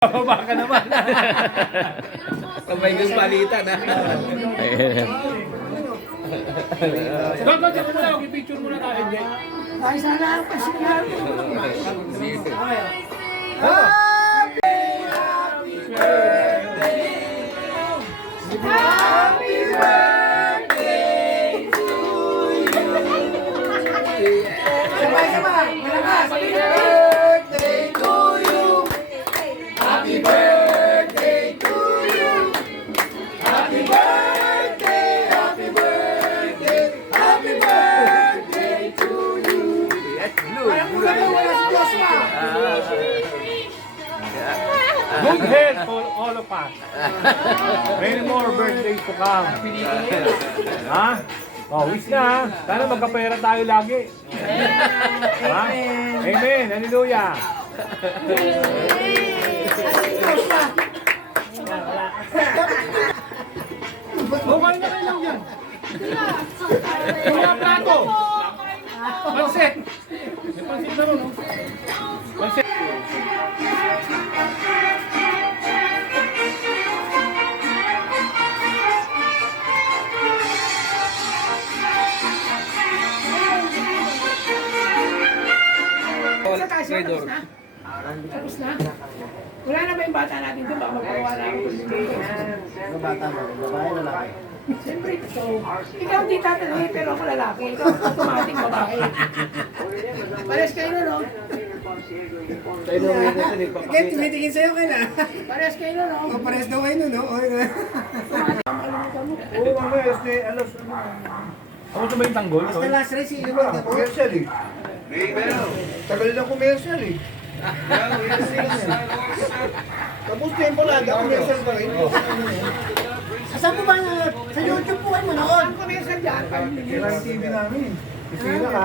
Baka naman. May gusto palitan ha. Bago dyan mo na, i-picture muna tayo. Ay, sana ang pasiyan. Happy birthday to you. Sabay-sabay, malakas. Happy birthday to you. Happy birthday to you. Happy birthday, happy birthday, happy birthday to you. Parang mula na wala si Joshua. Good health for all of us. Many more birthdays to come. Ha? Oh, wish na ha. Sana magkapera tayo lagi. Ha? Amen. Hallelujah. Bukal na kayo lang dyan. Mga plato. Pansit. May pansit na rin. Pansit. Sa taas yun, tapos na? Tapos na? Wala na ba yung bata natin doon? Baka magpagawa na ako. Ano bata mo? Babae, lalaki? Siyempre, so, ikaw di tatanungin, pero ako lalaki. Ikaw automatic babae. Pares kayo no? Sa ino mo yun ito, Kaya tumitingin sa'yo ka na. Pares kayo no? O, pares daw kayo nun, no? O, Oo, mamaya, alas. Ako sa ba yung tanggol? Basta last race, yun mo. commercial eh. Tagal na commercial eh. Tapos temporada, commercial pa rin. Saan mo ba na? Sa YouTube po kayo manood. Ang commercial dyan, Kailangan TV namin. Isira ka.